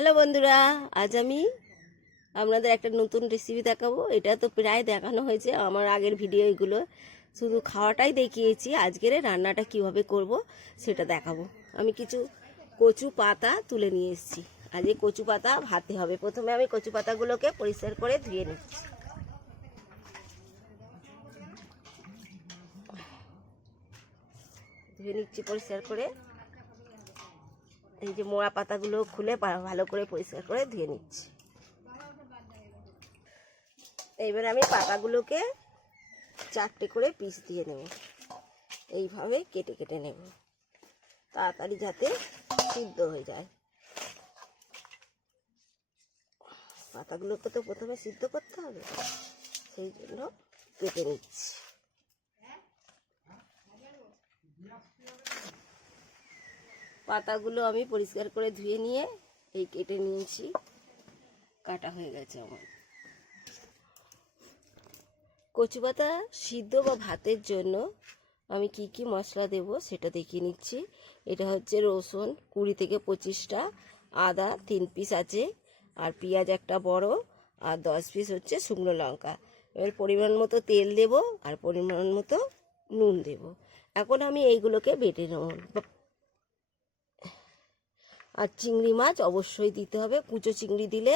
Hello বন্ধুরা, আজ আমি আপনাদের একটা নতুন রেসিপি দেখাবো। এটা তো প্রায় দেখানো হয়েছে আমার আগের ভিডিওগুলো, শুধু খাওয়াটাই দেখিয়েছি। আজকের রান্নাটা কিভাবে করব সেটা দেখাবো। আমি কিছু কচু পাতা তুলে নিয়ে এসেছি। আজ এই কচু পাতা ভাতে হবে। প্রথমে আমি কচু পাতাগুলোকে পরিষ্কার করে ধুয়ে নিচ্ছি। পরিষ্কার করে। এই যে মোড়া পাতাগুলো খুলে ভালো করে পরিষ্কার করে ধুয়ে নিচ্ছি। এইবার আমি পাতাগুলোকে 4টে করে পিস দিয়ে নেব। এইভাবে কেটে কেটে নেব, তাড়াতাড়ি যাতে সিদ্ধ হয়ে যায়। পাতাগুলোকে তো প্রথমে সিদ্ধ করতে হবে, সেই জন্য কেটে নিচ্ছি। পাতাগুলো আমি পরিষ্কার করে ধুয়ে নিয়ে এই কেটে নিয়েছি, কাটা হয়ে গেছে আমার। কচু পাতা সিদ্ধ বা ভাতের জন্য আমি কি কি মশলা দেব সেটা দেখিয়ে নিচ্ছি। এটা হচ্ছে রসুন 20 থেকে 25টা, আদা 3 পিস আছে, আর পেঁয়াজ একটা বড়, আর 10 পিস হচ্ছে শুকনো লঙ্কা। এবার পরিমাণ মতো তেল দেব আর পরিমাণ মতো নুন দেব। এখন আমি এইগুলোকে বেটে নেব। আর চিংড়ি মাছ অবশ্যই দিতে হবে। কুচো চিংড়ি দিলে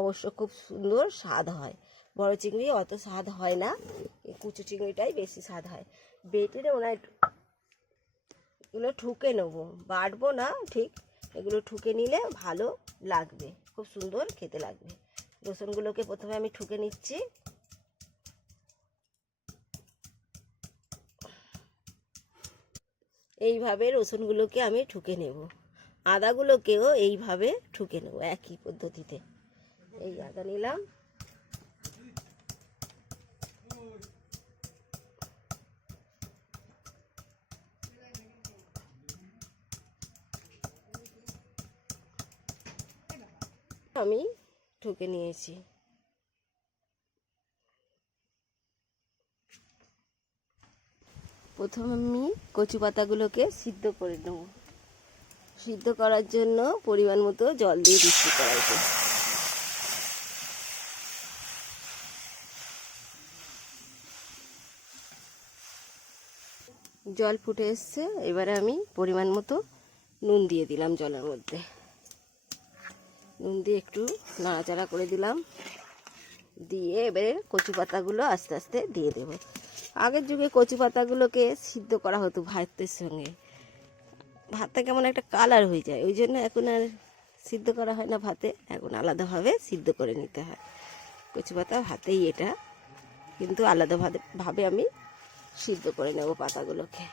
অবশ্য খুব সুন্দর স্বাদ হয়। বড় চিংড়ি অত স্বাদ হয় না, কুচো চিংড়িটাই বেশি স্বাদ হয়। বেটে নেব না, এগুলো ঠুকে নেবো, বাটবো না ঠিক। এগুলো ঠুকে নিলে ভালো লাগবে, খুব সুন্দর খেতে লাগবে। রসুনগুলোকে প্রথমে আমি ঠুকে নিচ্ছি। এইভাবে রসুনগুলোকে আমি ঠুকে নেব। আদাগুলোকেও এইভাবে ঠুকে নেব একই পদ্ধতিতে। এই আদা নিলাম, আমি ঠুকে নিয়েছি। প্রথম আমি কচু পাতাগুলোকে সিদ্ধ করে নেব। সিদ্ধ করার জন্য পরিমাণ মতো জল দিয়ে দিচ্ছি কড়াইতে। জল ফুটে এসছে, এবারে আমি পরিমাণ মতো নুন দিয়ে দিলাম জলের মধ্যে। নুন দিয়ে একটু নাড়াচাড়া করে দিলাম, দিয়ে এবারে কচু পাতাগুলো আস্তে আস্তে দিয়ে দেব। আগের যুগে কচু পাতাগুলোকে সিদ্ধ করা হতো ভাতের সঙ্গে, ভাতটা কেমন একটা কালার হয়ে যায়, ওই জন্য এখন আর সিদ্ধ করা হয় না ভাতে, এখন আলাদাভাবে সিদ্ধ করে নিতে হয়। কচু পাতা ভাতেই এটা, কিন্তু আলাদাভাবে আমি সিদ্ধ করে নেব পাতাগুলোকে।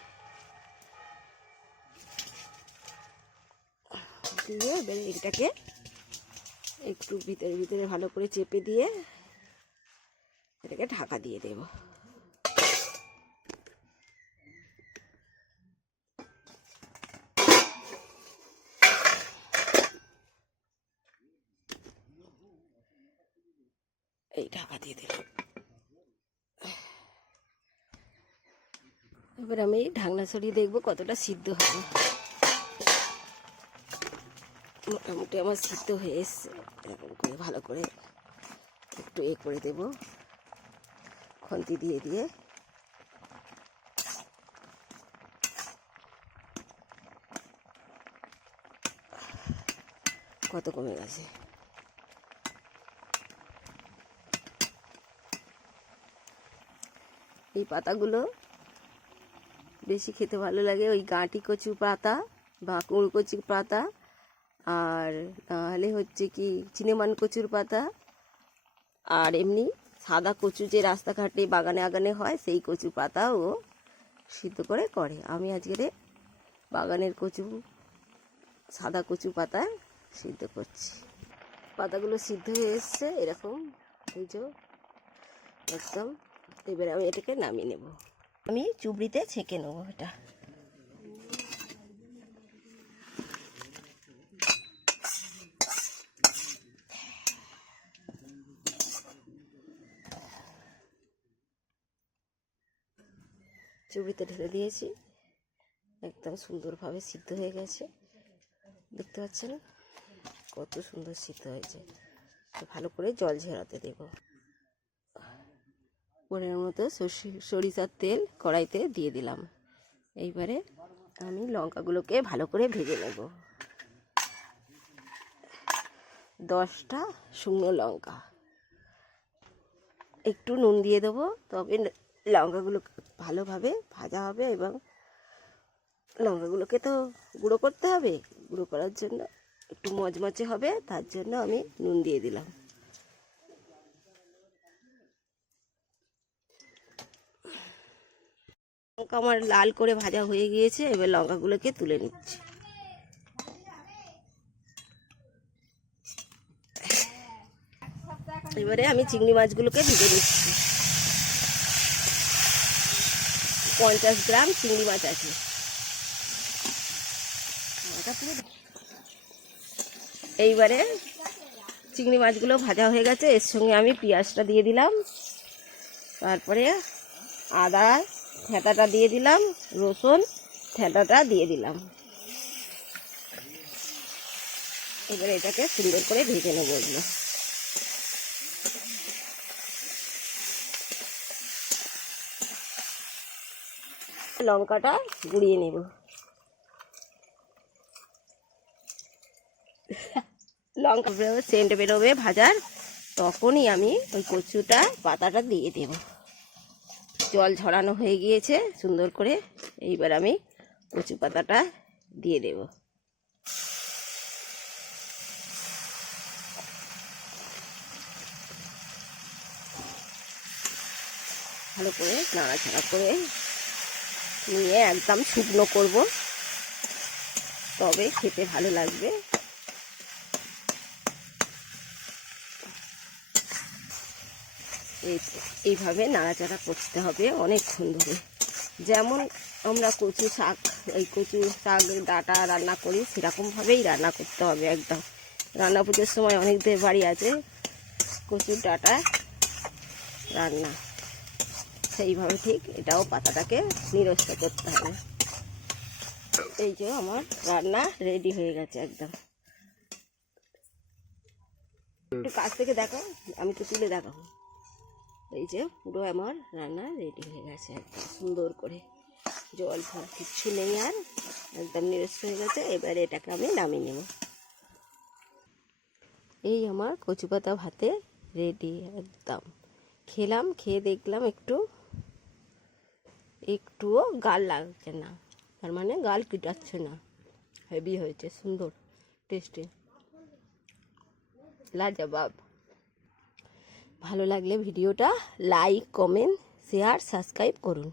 দিয়ে এবারে এটাকে একটু ভিতরে ভিতরে ভালো করে চেপে দিয়ে এটাকে ঢাকা দিয়ে দেব। এই ঢাকা দিয়ে দিলাম। এবার আমি ঢাকনা সরিয়ে দেখবো কতটা সিদ্ধ হবে। মোটামুটি আমার সিদ্ধ হয়ে এসছে। এরকম করে ভালো করে একটু করে দেব, খুন্তি দিয়ে দিয়ে। কত কমে গেছে। এই পাতাগুলো বেশি খেতে ভালো লাগে, ওই গাঁটি কচু পাতা বা কুড় কচুর পাতা, আর নাহলে হচ্ছে কি চিনেমান কচুর পাতা, আর এমনি সাদা কচু যে রাস্তাঘাটে বাগানে আগানে হয় সেই কচু পাতাও সিদ্ধ করে করে। আমি আজকে বাগানের কচু, সাদা কচু পাতা সিদ্ধ করছি। পাতাগুলো সিদ্ধ হয়ে এসছে এরকম, এই যে একদম। এবারে আমি এটাকে নামিয়ে নেব। আমি চুবড়িতে ছেঁকে নেব এটা। চুবড়িতে ঢেলে দিয়েছি, একদম সুন্দরভাবে সিদ্ধ হয়ে গেছে, দেখতে পাচ্ছেন। কত সুন্দর সিদ্ধ হয়েছে। তো ভালো করে জল ঝরাতে দেব। পরিমাণ মতো সরিষার তেল কড়াইতে দিয়ে দিলাম। এইবারে আমি লঙ্কাগুলোকে ভালো করে ভেজে নেব। 10টা শুকনো লঙ্কা, একটু নুন দিয়ে দেবো, তবে লঙ্কাগুলো ভালোভাবে ভাজা হবে এবং লঙ্কাগুলোকে তো গুঁড়ো করতে হবে। গুঁড়ো করার জন্য একটু মচমচে হবে, তার জন্য আমি নুন দিয়ে দিলাম। লঙ্কা আমার লাল করে ভাজা হয়ে গিয়েছে, এবার লঙ্কাগুলোকে তুলে নিচ্ছি। এবারে আমি চিংড়ি মাছগুলোকে ভেজে নিচ্ছি। 50 গ্রাম চিংড়ি মাছ আছে। এইবারে চিংড়ি মাছগুলো ভাজা হয়ে গেছে, এর সঙ্গে আমি পেঁয়াজটা দিয়ে দিলাম, তারপরে আদা থেঁতাটা দিয়ে দিলাম, রসুন থেঁতাটা দিয়ে দিলাম। এবারে এটাকে সুন্দর করে ভেজে নেব। এগুলো লঙ্কাটা গুঁড়িয়ে নেব। লঙ্কা সেন্ট বেরোবে ভাজার, তখনই আমি ওই কচুটা পাতাটা দিয়ে দেব। জল ঝরানো হয়ে গিয়েছে সুন্দর করে, এইবার আমি কচু পাতাটা দিয়ে দেব। ভালো করে নাড়াচাড়া করে নিয়ে একদম শুকনো করব, তবে খেতে ভালো লাগবে। এইভাবে নাড়াচাড়া করতে হবে অনেকক্ষণ ধরে। যেমন আমরা কচু শাক, এই কচু শাক ডাঁটা রান্না করি, সেরকমভাবেই রান্না করতে হবে একদম। রান্না পুজোর সময় অনেকদের বাড়ি আছে কচুর ডাঁটা রান্না, সেইভাবে ঠিক এটাও পাতাটাকে নিরস্ত করতে হবে। এই যে আমার রান্না রেডি হয়ে গেছে একদম। একটু কাছ থেকে দেখো, আমি তো তুলে দেখাবো। এই যে পুরো আমার রান্না রেডি হয়ে গেছে একদম সুন্দর করে, জল ফল কিচ্ছু নেই আর, একদম নিরস্ত হয়ে গেছে। এবারে এটাকে আমি নামিয়ে নেব। এই আমার কচু পাতা ভাতে রেডি একদম। খেলাম, খেয়ে দেখলাম একটুও গাল লাগছে না, তার মানে গাল কিটাচ্ছে না। হেভি হয়েছে, সুন্দর টেস্টি, লাজবাব। ভালো লাগলে ভিডিওটা লাইক, কমেন্ট, শেয়ার, সাবস্ক্রাইব করুন।